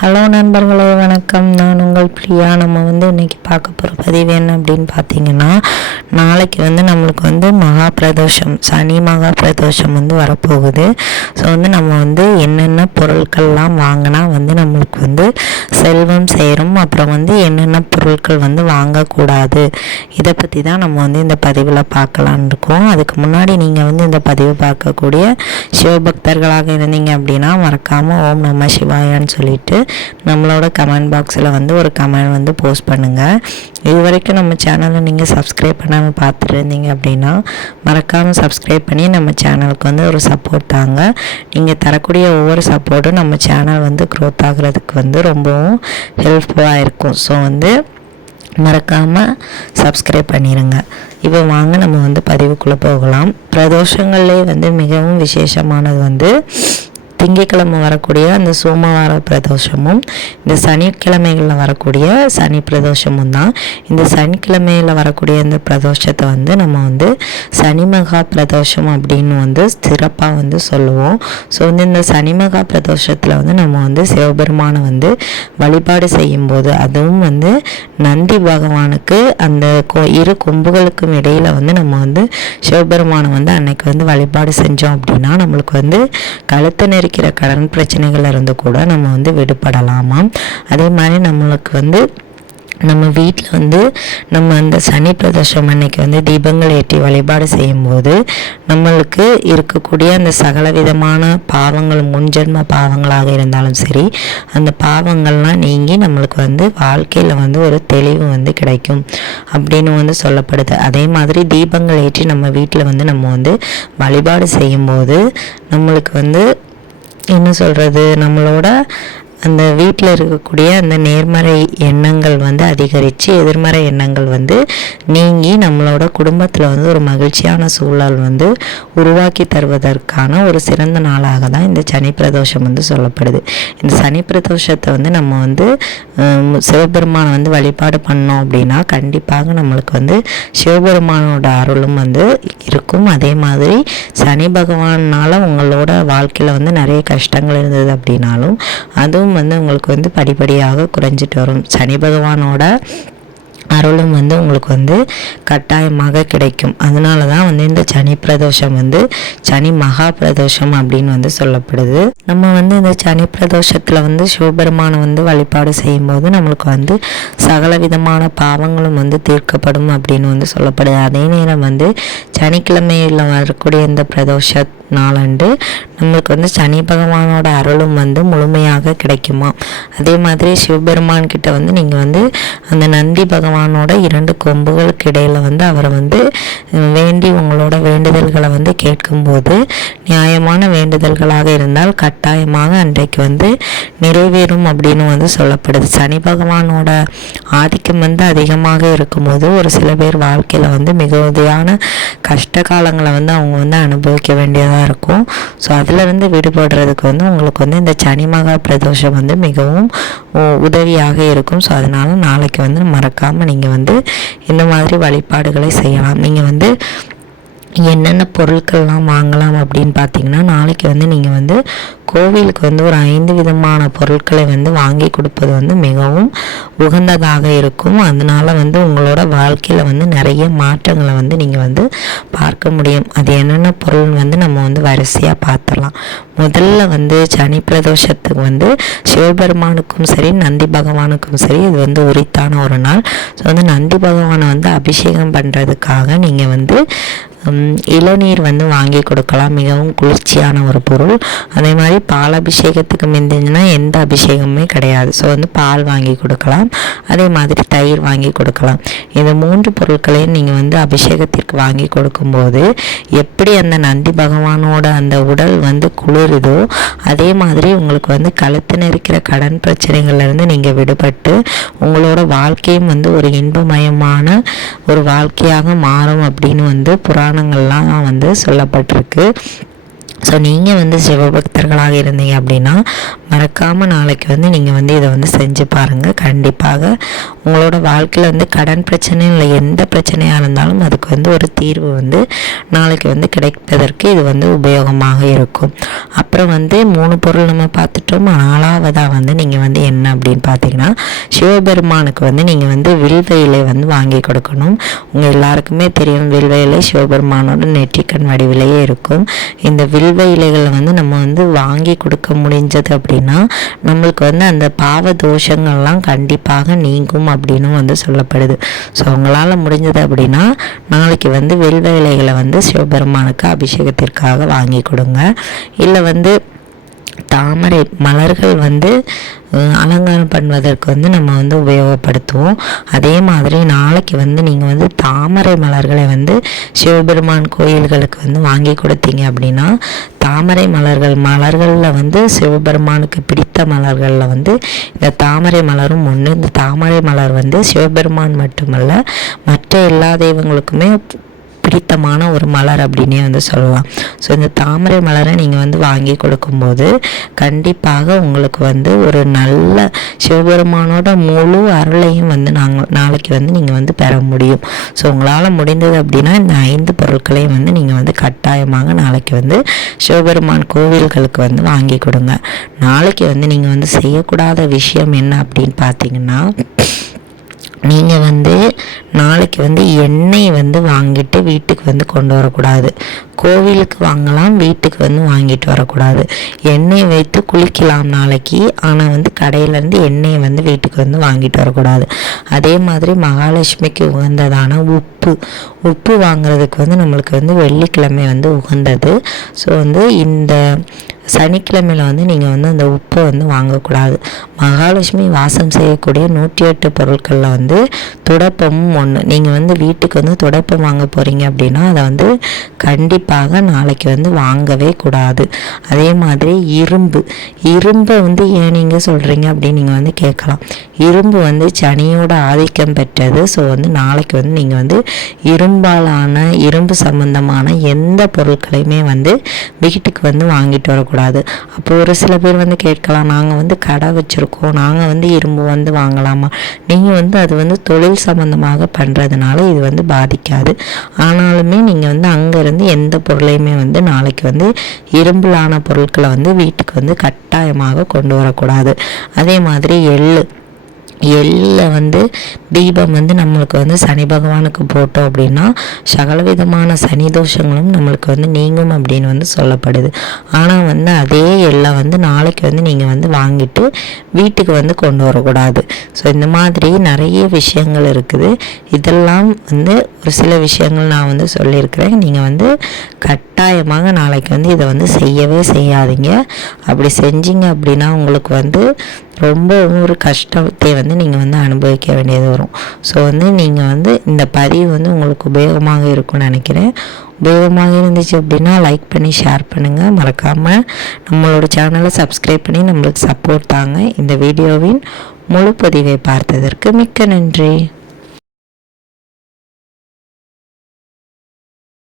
Hello நண்பர்களே வணக்கம். நான் உங்கள் பிரியா. நம்ம வந்து இன்றைக்கி பார்க்க போகிற பதிவு என்ன அப்படின்னு பார்த்தீங்கன்னா நாளைக்கு வந்து நம்மளுக்கு வந்து மகா பிரதோஷம் சனி மகா பிரதோஷம் வந்து வரப்போகுது. ஸோ வந்து நம்ம வந்து என்னென்ன பொருட்கள்லாம் வாங்கினா வந்து நம்மளுக்கு வந்து செல்வம் சேரும் அப்புறம் வந்து என்னென்ன பொருட்கள் வந்து வாங்கக்கூடாது. இதை பற்றி தான் நம்ம வந்து இந்த பதிவில் பார்க்கலான்னு இருக்கோம். அதுக்கு முன்னாடி நீங்கள் வந்து இந்த பதிவு பார்க்கக்கூடிய சிவபக்தர்களாக இருந்தீங்க அப்படின்னா மறக்காமல் ஓம் நம சிவாயான்னு சொல்லிட்டு நம்மளோட கமெண்ட் பாக்ஸில் வந்து ஒரு கமெண்ட் வந்து போஸ்ட் பண்ணுங்கள் இது வரைக்கும் நம்ம சேனலை நீங்கள் சப்ஸ்கிரைப் பண்ணாமல் பார்த்துட்டு இருந்தீங்க அப்படின்னா மறக்காமல் சப்ஸ்கிரைப் பண்ணி நம்ம சேனலுக்கு வந்து ஒரு சப்போர்ட் தாங்க. நீங்கள் தரக்கூடிய ஒவ்வொரு சப்போர்ட்டும் நம்ம சேனல் வந்து க்ரோத் ஆகுறதுக்கு வந்து ரொம்பவும் ஹெல்ப்ஃபுல்லாக இருக்கும். ஸோ வந்து மறக்காமல் சப்ஸ்கிரைப் பண்ணிடுங்க இப்போ வாங்க நம்ம வந்து பதிவுக்குள்ளே போகலாம். பிரதோஷங்கள்லேயே வந்து மிகவும் விசேஷமானது வந்து திங்கட்கிழமை வரக்கூடிய அந்த சோமவார பிரதோஷமும் இந்த சனிக்கிழமைகளில் வரக்கூடிய சனி பிரதோஷமும் தான். இந்த சனிக்கிழமையில் வரக்கூடிய இந்த பிரதோஷத்தை வந்து நம்ம வந்து சனிமகா பிரதோஷம் அப்படின்னு வந்து சிறப்பாக வந்து சொல்லுவோம். ஸோ வந்து இந்த சனிமகா பிரதோஷத்தில் வந்து நம்ம வந்து சிவபெருமானை வந்து வழிபாடு செய்யும்போது அதுவும் வந்து நந்தி பகவானுக்கு அந்த கொ இரு கொம்புகளுக்கும் இடையில் வந்து நம்ம வந்து சிவபெருமானை வந்து அன்னைக்கு வந்து வழிபாடு செஞ்சோம் அப்படின்னா நம்மளுக்கு வந்து கழுத்து நெறி இருக்கிற கடன் பிரச்சனைகள் இருந்து கூட நம்ம வந்து விடுபடலாமா அதே மாதிரி நம்மளுக்கு வந்து நம்ம வீட்டில் வந்து நம்ம அந்த சனி பிரதோஷம் அன்னைக்கு வந்து தீபங்கள் ஏற்றி வழிபாடு செய்யும்போது நம்மளுக்கு இருக்கக்கூடிய அந்த சகல விதமான பாவங்கள் முன்ஜென்ம பாவங்களாக இருந்தாலும் சரி அந்த பாவங்கள்லாம் நீங்கி நம்மளுக்கு வந்து வாழ்க்கையில் வந்து ஒரு தெளிவு வந்து கிடைக்கும் அப்படின்னு வந்து சொல்லப்படுது. அதே மாதிரி தீபங்கள் ஏற்றி நம்ம வீட்டில் வந்து நம்ம வந்து வழிபாடு செய்யும்போது நம்மளுக்கு வந்து என்ன சொல்கிறது நம்மளோட அந்த வீட்டில் இருக்கக்கூடிய அந்த நேர்மறை எண்ணங்கள் வந்து அதிகரித்து எதிர்மறை எண்ணங்கள் வந்து நீங்கி நம்மளோட குடும்பத்தில் வந்து ஒரு மகிழ்ச்சியான சூழல் வந்து உருவாக்கி தருவதற்கான ஒரு சிறந்த நாளாக தான் இந்த சனி பிரதோஷம் வந்து சொல்லப்படுது. இந்த சனி பிரதோஷத்தை வந்து நம்ம வந்து சிவபெருமானை வந்து வழிபாடு பண்ணோம் அப்படின்னா கண்டிப்பாக நம்மளுக்கு வந்து சிவபெருமானோட அருளும் வந்து இருக்கும். அதே மாதிரி சனி பகவானால் உங்களோட வாழ்க்கையில் வந்து நிறைய கஷ்டங்கள் இருந்தது அப்படின்னாலும் அதுவும் வந்து உங்களுக்கு வந்து படிப்படியாக குறைஞ்சிட்டு வரும். சனி பகவானோட அருளும் வந்து உங்களுக்கு வந்து கட்டாயமாக கிடைக்கும். அதனால தான் வந்து இந்த சனி பிரதோஷம் வந்து சனி மகா பிரதோஷம் அப்படின்னு வந்து சொல்லப்படுது. நம்ம வந்து இந்த சனி பிரதோஷத்தில் வந்து சிவபெருமானை வந்து வழிபாடு செய்யும்போது நம்மளுக்கு வந்து சகல விதமான பாவங்களும் வந்து தீர்க்கப்படும் அப்படின்னு வந்து சொல்லப்படுது. அதே நேரம் வந்து சனிக்கிழமையில் வரக்கூடிய இந்த பிரதோஷ நாளன்று நம்மளுக்கு வந்து சனி பகவானோட அருளும் வந்து முழுமையாக கிடைக்குமா? அதே மாதிரி சிவபெருமான் கிட்ட வந்து நீங்கள் வந்து அந்த நந்தி பகவானோட இரண்டு கொம்புகளுக்கு இடையில் வந்து அவரை வந்து வேண்டி உங்களோட வேண்டுதல்களை வந்து கேட்கும்போது நியாயமான வேண்டுதல்களாக இருந்தால் கட்டாயமாக அன்றைக்கு வந்து நிறைவேறும் அப்படின்னு வந்து சொல்லப்படுது. சனி பகவானோட ஆதிக்கம் வந்து அதிகமாக இருக்கும்போது ஒரு சில பேர் வாழ்க்கையில் வந்து மிகுதியான கஷ்ட காலங்களை வந்து அவங்க வந்து அனுபவிக்க வேண்டியதாக இருக்கும். ஸோ அதிலிருந்து விடுபடுறதுக்கு வந்து உங்களுக்கு வந்து இந்த சனி மகா பிரதோஷம் வந்து மிகவும் உதவியாக இருக்கும். ஸோ அதனால் நாளைக்கு வந்து மறக்காமல் நீங்கள் வந்து இந்த மாதிரி வழிபாடுகளை செய்யலாம். நீங்கள் வந்து என்னென்ன பொருட்கள்லாம் வாங்கலாம் அப்படின்னு பார்த்தீங்கன்னா நாளைக்கு வந்து நீங்கள் வந்து கோவிலுக்கு வந்து ஒரு ஐந்து விதமான பொருட்களை வந்து வாங்கி கொடுப்பது வந்து மிகவும் உகந்ததாக இருக்கும். அதனால் வந்து உங்களோட வாழ்க்கையில் வந்து நிறைய மாற்றங்களை வந்து நீங்கள் வந்து பார்க்க முடியும். அது என்னென்ன பொருள் வந்து நம்ம வந்து வரிசையாக பார்த்துடலாம் முதல்ல வந்து சனி பிரதோஷத்துக்கு வந்து சிவபெருமானுக்கும் சரி நந்தி பகவானுக்கும் சரி இது வந்து உரித்தான ஒரு நாள். ஸோ வந்து நந்தி பகவானை வந்து அபிஷேகம் பண்ணுறதுக்காக நீங்கள் வந்து இளநீர் வந்து வாங்கி கொடுக்கலாம். மிகவும் குளிர்ச்சியான ஒரு பொருள். அதே மாதிரி பால் அபிஷேகத்துக்கு மிந்திஞ்சுன்னா எந்த அபிஷேகமுமே கிடையாது. ஸோ வந்து பால் வாங்கி கொடுக்கலாம். அதே மாதிரி தயிர் வாங்கி கொடுக்கலாம். இந்த மூன்று பொருட்களையும் நீங்கள் வந்து அபிஷேகத்திற்கு வாங்கி கொடுக்கும்போது எப்படி அந்த நந்தி பகவானோட அந்த உடல் வந்து குளிருதோ அதே மாதிரி உங்களுக்கு வந்து கழுத்து நெரிக்கிற கடன் பிரச்சனைகள்லேருந்து நீங்கள் விடுபட்டு உங்களோட வாழ்க்கையும் வந்து ஒரு இன்பமயமான ஒரு வாழ்க்கையாக மாறும் அப்படின்னு வந்து புராண புராணங்கள்லாம் வந்து சொல்லப்பட்டிருக்கு. ஸோ நீங்கள் வந்து சிவபக்தர்களாக இருந்தீங்க அப்படின்னா மறக்காமல் நாளைக்கு வந்து நீங்கள் வந்து இதை வந்து செஞ்சு பாருங்கள் கண்டிப்பாக உங்களோட வாழ்க்கையில் வந்து கடன் பிரச்சனை இல்லை எந்த பிரச்சனையாக இருந்தாலும் அதுக்கு வந்து ஒரு தீர்வு வந்து நாளைக்கு வந்து கிடைப்பதற்கு இது வந்து உபயோகமாக இருக்கும். அப்புறம் வந்து மூணு பொருள் நம்ம பார்த்துட்டோம். நாலாவதாக வந்து நீங்கள் வந்து என்ன அப்படின்னு பார்த்தீங்கன்னா சிவபெருமானுக்கு வந்து நீங்கள் வந்து வில்வையிலை இலை வந்து வாங்கி கொடுக்கணும். உங்கள் எல்லாருக்குமே தெரியும் வில்வ இலை சிவபெருமானோட நெற்றிக்கண் வடிவிலேயே இருக்கும். இந்த வில்வ இலைகளை வந்து நம்ம வந்து வாங்கி கொடுக்க முடிஞ்சது அப்படின்னா நம்மளுக்கு வந்து அந்த பாவ தோஷங்கள்லாம் கண்டிப்பாக நீங்கும் அப்படின்னு வந்து சொல்லப்படுது. ஸோ அவங்களால் முடிஞ்சது அப்படின்னா நாளைக்கு வந்து வில்வ இலைகளை வந்து சிவபெருமானுக்கு அபிஷேகத்திற்காக வாங்கி கொடுங்க. இல்லை வந்து தாமரை மலர்கள் வந்து அலங்காரம் பண்ணுவதற்கு வந்து நம்ம வந்து உபயோகப்படுத்துவோம். அதே மாதிரி நாளைக்கு வந்து நீங்கள் வந்து தாமரை மலர்களை வந்து சிவபெருமான் கோயில்களுக்கு வந்து வாங்கி கொடுத்தீங்க அப்படின்னா தாமரை மலர்கள் மலர்களில் வந்து சிவபெருமானுக்கு பிடித்த மலர்களில் வந்து இந்த தாமரை மலரும் ஒன்று இந்த தாமரை மலர் வந்து சிவபெருமான் மட்டுமல்ல மற்ற எல்லா தெய்வங்களுக்குமே பிடித்தமான ஒரு மலர் அப்படின்னே வந்து சொல்லலாம். ஸோ இந்த தாமரை மலரை நீங்கள் வந்து வாங்கி கொடுக்கும்போது கண்டிப்பாக உங்களுக்கு வந்து ஒரு நல்ல சிவபெருமானோட முழு அருளையும் வந்து நாங்கள் நாளைக்கு வந்து நீங்கள் வந்து பெற முடியும். ஸோ உங்களால் முடிந்தது அப்படின்னா இந்த ஐந்து பொருட்களையும் வந்து நீங்கள் வந்து கட்டாயமாக நாளைக்கு வந்து சிவபெருமான் கோவில்களுக்கு வந்து வாங்கி கொடுங்க. நாளைக்கு வந்து நீங்கள் வந்து செய்யக்கூடாத விஷயம் என்ன அப்படின்னு பார்த்தீங்கன்னா நீங்கள் வந்து நாளைக்கு வந்து எண்ணெய் வந்து வாங்கிட்டு வீட்டுக்கு வந்து கொண்டு வரக்கூடாது. கோவிலுக்கு வாங்கலாம் வீட்டுக்கு வந்து வாங்கிட்டு வரக்கூடாது. எண்ணெய் வைத்து குளிக்கலாம் நாளைக்கு ஆனால் வந்து கடையிலேருந்து எண்ணெயை வந்து வீட்டுக்கு வந்து வாங்கிட்டு வரக்கூடாது. அதே மாதிரி மகாலட்சுமிக்கு உகந்ததான உப்பு. உப்பு வாங்குறதுக்கு வந்து நம்மளுக்கு வந்து வெள்ளிக்கிழமை வந்து உகந்தது. ஸோ வந்து இந்த சனிக்கிழமையில் வந்து நீங்கள் வந்து அந்த உப்பை வந்து வாங்கக்கூடாது. மகாலட்சுமி வாசம் செய்யக்கூடிய நூற்றி எட்டு பொருட்களில் வந்து துடப்பமும் ஒன்று நீங்கள் வந்து வீட்டுக்கு வந்து துடப்பம் வாங்க போகிறீங்க அப்படின்னா அதை வந்து கண்டிப்பாக நாளைக்கு வந்து வாங்கவே கூடாது. அதே மாதிரி இரும்பு. இரும்பை வந்து ஏன் நீங்கள் சொல்கிறீங்க அப்படின்னு நீங்கள் வந்து கேட்கலாம். இரும்பு வந்து சனியோட ஆதிக்கம் பெற்றது. ஸோ வந்து நாளைக்கு வந்து நீங்கள் வந்து இரும்பாலான இரும்பு சம்பந்தமான எந்த பொருட்களையுமே வந்து வீட்டுக்கு வந்து வாங்கிட்டு வரக்கூடாது. அப்போ ஒரு சில பேர் வந்து கேட்கலாம் நாங்கள் வந்து கடை வச்சுருக்கோம். நாங்கள் வந்து இரும்பு வந்து வாங்கலாமா? நீங்கள் வந்து அது வந்து தொழில் சம்மந்தமாக பண்ணுறதுனால இது வந்து பாதிக்காது. ஆனாலுமே நீங்கள் வந்து அங்கேருந்து எந்த பொருளையுமே வந்து நாளைக்கு வந்து இரும்பிலான பொருட்களை வந்து வீட்டுக்கு வந்து கட்டாயமாக கொண்டு வரக்கூடாது. அதே மாதிரி எள்ளு. எள்ளில் வந்து தீபம் வந்து நம்மளுக்கு வந்து சனி பகவானுக்கு போட்டோம் அப்படின்னா சகல விதமான சனி தோஷங்களும் நம்மளுக்கு வந்து நீங்கும் அப்படின்னு வந்து சொல்லப்படுது. ஆனால் வந்து அதே எள்ளை வந்து நாளைக்கு வந்து நீங்கள் வந்து வாங்கிட்டு வீட்டுக்கு வந்து கொண்டு வரக்கூடாது. ஸோ இந்த மாதிரி நிறைய விஷயங்கள் இருக்குது. இதெல்லாம் வந்து ஒரு சில விஷயங்கள் நான் வந்து சொல்லியிருக்கிறேன். நீங்கள் வந்து கட் கட்டாயமாக நாளைக்கு வந்து இதை வந்து செய்யவே செய்யாதீங்க. அப்படி செஞ்சீங்க அப்படின்னா உங்களுக்கு வந்து ரொம்ப ஒரு கஷ்டத்தை வந்து நீங்கள் வந்து அனுபவிக்க வேண்டியது வரும். ஸோ வந்து நீங்கள் வந்து இந்த பதிவு வந்து உங்களுக்கு உபயோகமாக இருக்கும்னு நினைக்கிறேன். உபயோகமாக இருந்துச்சு அப்படின்னா லைக் பண்ணி ஷேர் பண்ணுங்கள் மறக்காமல் நம்மளோட சேனலை சப்ஸ்கிரைப் பண்ணி நம்மளுக்கு சப்போர்ட் தாங்க இந்த வீடியோவின் முழு பதிவை பார்த்ததற்கு மிக்க நன்றி.